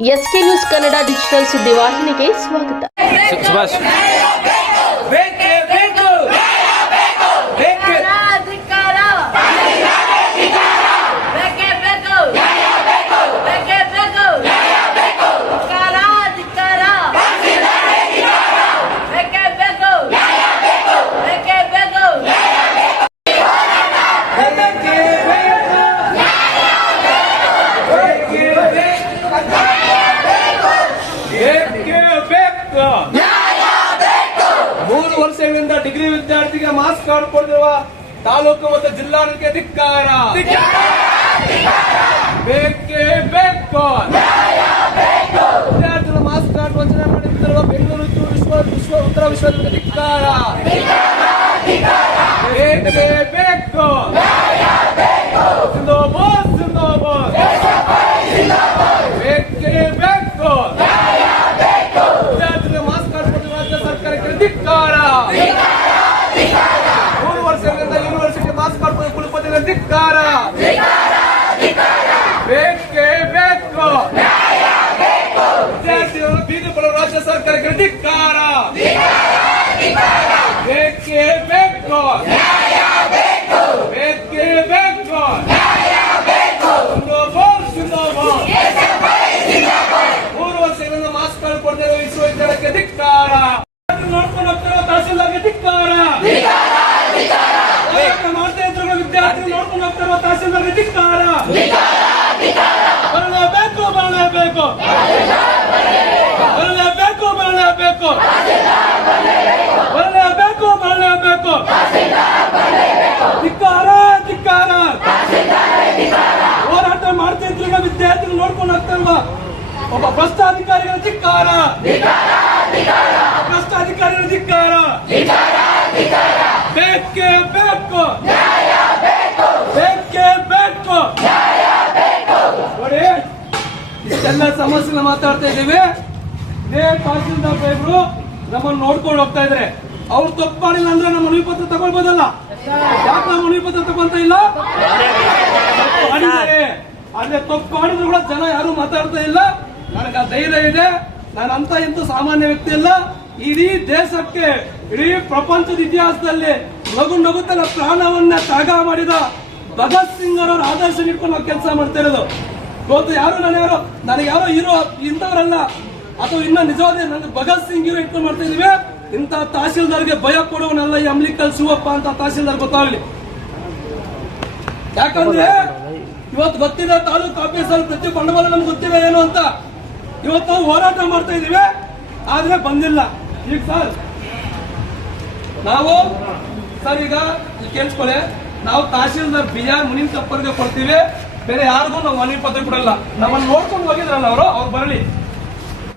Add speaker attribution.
Speaker 1: S K news Kannada digital ಸುದ್ದಿವಾಹಿನಿಗೆ ಸ್ವಾಗತ.
Speaker 2: ಸುಭಾಷ್
Speaker 3: ಬೇಕೇ ಬೇಕು ಬೇಕೇ
Speaker 4: ಧಿಕ್ಕಾರ ಬೇಕೇ ಬೇಕು ಬೇಕೇ ಬೇಕು ಧಿಕ್ಕಾರ ಧಿಕ್ಕಾರ ಬೇಕೇ ಬೇಕು ಬೇಕೇ ಬೇಕು
Speaker 3: ಬೇಕೇ ಬೇಕು ಬೇಕೇ ಬೇಕು ಬೇಕೇ ಬೇಕು ಮೂರು ಡಿಗ್ರಿ ವಿದ್ಯಾರ್ಥಿಗೆ ಮಾಸ್ಕ್ ಕಾರ್ಡ್ ಕೊಡಿರುವ ತಾಲೂಕು ಮತ್ತು ಜಿಲ್ಲಾಡಳಿತಕ್ಕೆ ಧಿಕ್ಕಾರ. ಬೇಕೇ ಬೇಕು. ವಿದ್ಯಾರ್ಥಿಗಳು ಮಾಸ್ಕ್ ಕಾರ್ಡ್ ವಂಚನೆ ಮಾಡುತ್ತಿರುವ ಬೆಂಗಳೂರು ವಿಶ್ವ ವಿಶ್ವ ಉತ್ತರ ವಿಶ್ವವಿದ್ಯಾಲಯ ಧಿಕ್ಕಾರ. ಬೇಕೇ ಬೇಕು ಜಿಂದಾಬಾದ್ ಜಿಂದಾಬಾದ್ ಬೇಕೇ ಬೇಕು ವಿದ್ಯಾರ್ಥಿಗಳು ಮಾಸ್ಕ್ ಹಾಕಿಕೊಂಡು ರಾಜ್ಯ ಸರ್ಕಾರಕ್ಕೆ ಧಿಕ್ಕಾರ ಮೂರು ವರ್ಷಗಳಿಂದ ಯೂನಿವರ್ಸಿಟಿ ಮಾಸ್ಕ್ ಹಾಕಿಕೊಂಡು ಕುಲಪತಿಗಳ ಧಿಕ್ಕಾರ. ಬೇಕೇ ಬೇಕು. ವಿದ್ಯಾರ್ಥಿಗಳು ಬೀದಿ ಬರೋ ರಾಜ್ಯ ಸರ್ಕಾರಕ್ಕೆ ಧಿಕ್ಕಾರ. ಬೇಕೇ ಬೇಕು. ಬೇಕೇ ಬೇಕು. ಮೂರು ವರ್ಷಗಳಿಂದ ಮಾಸ್ಕ್ ಕೊಡ್ತಿರೋ ವಿಶ್ವವಿದ್ಯಾಲಯಕ್ಕೆ ಧಿಕ್ಕಾರ ನೋಡ್ಕೊಂಡು ಹೋಗ್ತಿರೋ ತಹಸೀಲ್ದಾರ್ಗೆ ಧಿಕ್ಕಾರ ಹೋರಾಟ ಮಾಡ್ತಾ ಇದ್ರು ವಿದ್ಯಾರ್ಥಿ ನೋಡ್ಕೊಂಡು ಹೋಗ್ತಿರೋ ತಹಸೀಲ್ದಾರ್ಗೆ ಧಿಕ್ಕಾರ ಬರಲೇಬೇಕು ಬರಲೇಬೇಕು ಬರಲೇಬೇಕು ಬರಲೇಬೇಕು ಬರಲೇಬೇಕು ಬರಲೇಬೇಕು ಧಿಕ್ಕಾರ ಧಿಕ್ಕಾರ ಹೋರಾಟ ಮಾಡ್ತಾ ಇದ್ರು ವಿದ್ಯಾರ್ಥಿಗಳು ನೋಡ್ಕೊಂಡು ಹೋಗ್ತಾರಲ್ವಾ ಒಬ್ಬ ಭ್ರಷ್ಟಾಧಿಕಾರಿಗಳ ಧಿಕ್ಕಾರ ಭ್ರಷ್ಟಾಧಿಕಾರಿಗಳ ಧಿಕ್ಕಾರ ಬೇಕೇ ಬೇಕು ಬೇಕೇ ಬೇಕು ನೋಡಿ ಇಷ್ಟೆಲ್ಲ ಸಮಸ್ಯೆನ ಮಾತಾಡ್ತಾ ಇದ್ದೀವಿ. ಇದೇ ತಹಸೀಲ್ದಾರ್ ಸಾಹೇಬ್ರು ನಮ್ಮನ್ನು ನೋಡ್ಕೊಂಡು ಹೋಗ್ತಾ ಇದ್ರೆ ಅವ್ರು ತಪ್ಪು ಮಾಡಿಲ್ಲ ಅಂದ್ರೆ ನಮ್ಮ ಮನವಿ ಪತ್ರ ತಗೊಳ್ಬೋದಲ್ಲ? ಯಾಕೆ ನಮ್ಮ ಮನವಿ ಪತ್ರ ತಗೊಂತ ಇಲ್ಲ? ಅಂದ್ರೆ ತಪ್ಪು ಮಾಡಿದ್ರು ಕೂಡ ಜನ ಯಾರು ಮಾತಾಡ್ತಾ ಇಲ್ಲ. ನನಗೆ ಆ ಧೈರ್ಯ ಇದೆ. ನಾನು ಅಂತ ಇಂತ ಸಾಮಾನ್ಯ ವ್ಯಕ್ತಿ ಇಲ್ಲ ಇಡೀ ದೇಶಕ್ಕೆ, ಇಡೀ ಪ್ರಪಂಚದ ಇತಿಹಾಸದಲ್ಲಿ ನಗು ನಗುತ್ತ ಪ್ರಾಣವನ್ನ ತ್ಯಾಗ ಮಾಡಿದ ಭಗತ್ ಸಿಂಗ್ ಅವರ ಆದರ್ಶ ಇಟ್ಕೊಂಡು ನಾವು ಕೆಲಸ ಮಾಡ್ತಾ ಇರೋದು. ಇವತ್ತು ಯಾರು ನಾನು ಯಾರು ನನಗೆ ಯಾರು ಇರೋ ಇಂಥವ್ರಲ್ಲ. ಅಥವಾ ಇನ್ನ ನಿಜವಾದ ನನ್ನ ಭಗತ್ ಸಿಂಗ್ ಇರೋ ಇಟ್ಟು ಮಾಡ್ತಾ ಇದೀವಿ ಇಂಥ ತಹಸೀಲ್ದಾರ್ಗೆ ಭಯ ಕೊಡುವನಲ್ಲ ಈ ಅಮ್ಲಿಕಲ್ ಶಿವಪ್ಪ ಅಂತ ತಹಸೀಲ್ದಾರ್ ಗೊತ್ತಾಗ್ಲಿ. ಯಾಕಂದ್ರೆ ಇವತ್ತು ಗೊತ್ತಿದೆ ತಾಲೂಕು ಆಫೀಸಲ್ಲಿ ಪ್ರತಿ ಬಂಡವಾಳ ನಮ್ಗೆ ಗೊತ್ತಿದೆ ಏನು ಅಂತ. ಇವತ್ತು ಹೋರಾಟ ಮಾಡ್ತಾ ಇದೀವಿ ಆದ್ರೆ ಬಂದಿಲ್ಲ. ಈಗ ಸರ್, ನಾವು ಸರ್ ಈಗ ಕೇಳಿಸ್ಕೊಳ್ಳಿ. ನಾವು ತಹಸೀಲ್ದಾರ್ ಬಿ ಆರ್ ಮುನಿಂಕಪ್ಪರ್ಗೆ ಕೊಡ್ತೀವಿ. ಬೇರೆ ಯಾರಿಗೂ ನಾವು ಮನವಿ ಪತ್ರ ಕೊಡಲ್ಲ. ನಮ್ಮನ್ನು ನೋಡ್ಕೊಂಡು ಹೋಗಿದ್ರಲ್ಲ ಅವರು? ಅವ್ರು ಬರಲಿ.